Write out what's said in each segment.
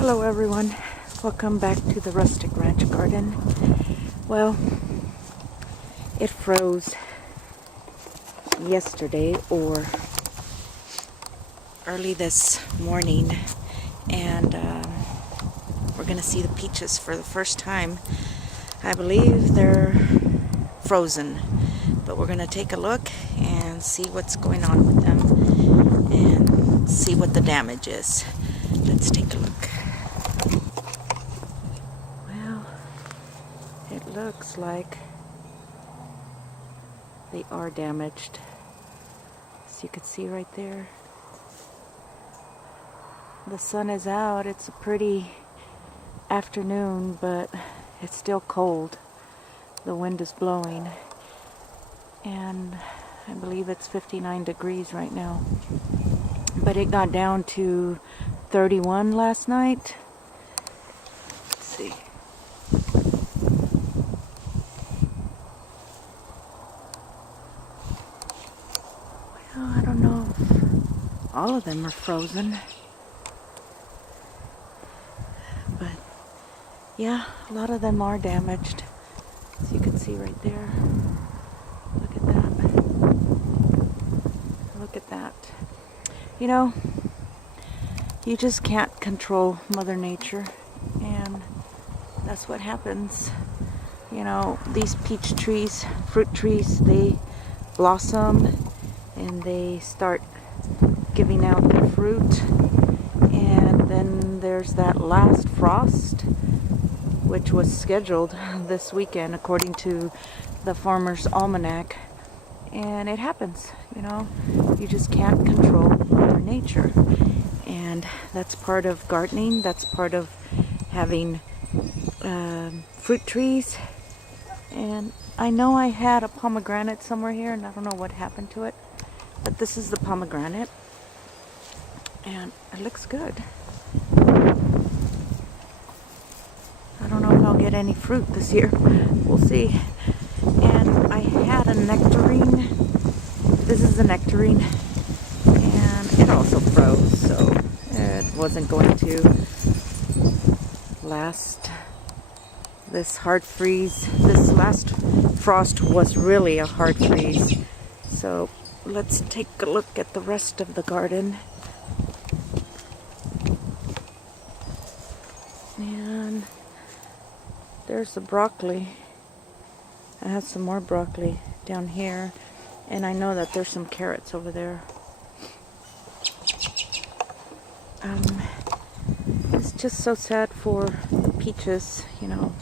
Hello everyone, welcome back to the Rustic Ranch Garden. Well, it froze yesterday or early this morning, and we're going to see the peaches for the first time. I believe they're frozen, but we're going to take a look and see what's going on with them and see what the damage is. Let's take a look. Well, it looks like they are damaged. As you can see right there, the sun is out. It's a pretty afternoon, but it's still cold. The wind is blowing, and I believe it's 59 degrees right now. But it got down to 31 last night. Let's see. Well, I don't know if all of them are frozen. But yeah, a lot of them are damaged. As you can see right there. Look at that. Look at that. You know, you just can't control Mother Nature, and that's what happens. You know, these peach trees, fruit trees, they blossom and they start giving out their fruit, and then there's that last frost, which was scheduled this weekend according to the Farmer's Almanac, and it happens. You know, you just can't control Mother Nature, and that's part of gardening. That's part of having fruit trees. And I know I had a pomegranate somewhere here, and I don't know what happened to it, but this is the pomegranate, and it looks good. I don't know if I'll get any fruit this year. We'll see. And I had a nectarine. This is a nectarine, and it also froze, so it wasn't going to last. This hard freeze, this last frost was really a hard freeze. So let's take a look at the rest of the garden. And there's the broccoli. I have some more broccoli down here, and I know that there's some carrots over there. It's just so sad for the peaches, you know.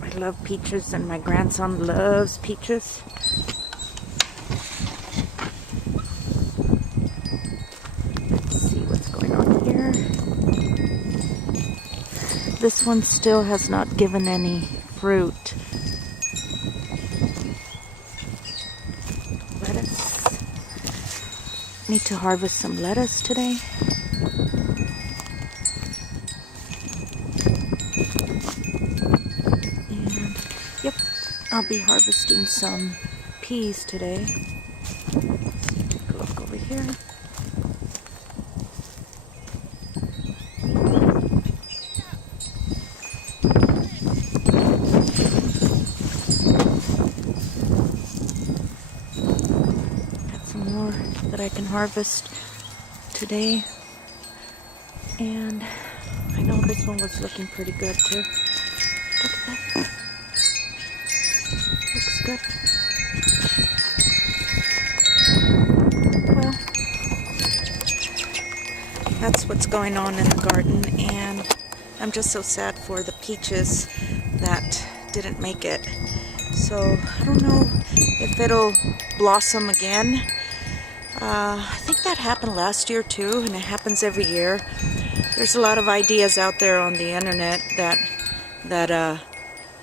I love peaches, and my grandson loves peaches. Let's see what's going on here. This one still has not given any fruit. Lettuce. Need to harvest some lettuce today. And yep, I'll be harvesting some peas today. Take a look over here. That I can harvest today, and I know this one was looking pretty good too. Look at that. Looks good. Well, that's what's going on in the garden, and I'm just so sad for the peaches that didn't make it. So I don't know if it'll blossom again. I think that happened last year too, and it happens every year. There's a lot of ideas out there on the internet that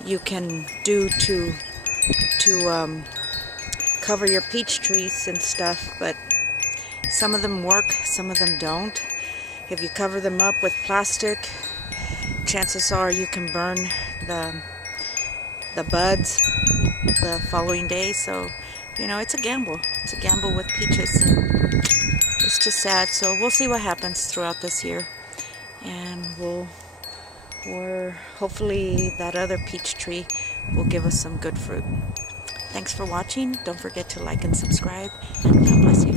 you can do to cover your peach trees and stuff, but some of them work, some of them don't. If you cover them up with plastic, chances are you can burn the buds the following day. So you know, it's a gamble. It's a gamble with peaches. It's just sad. So we'll see what happens throughout this year. and hopefully that other peach tree will give us some good fruit. Thanks for watching. Don't forget to like and subscribe, and God bless you.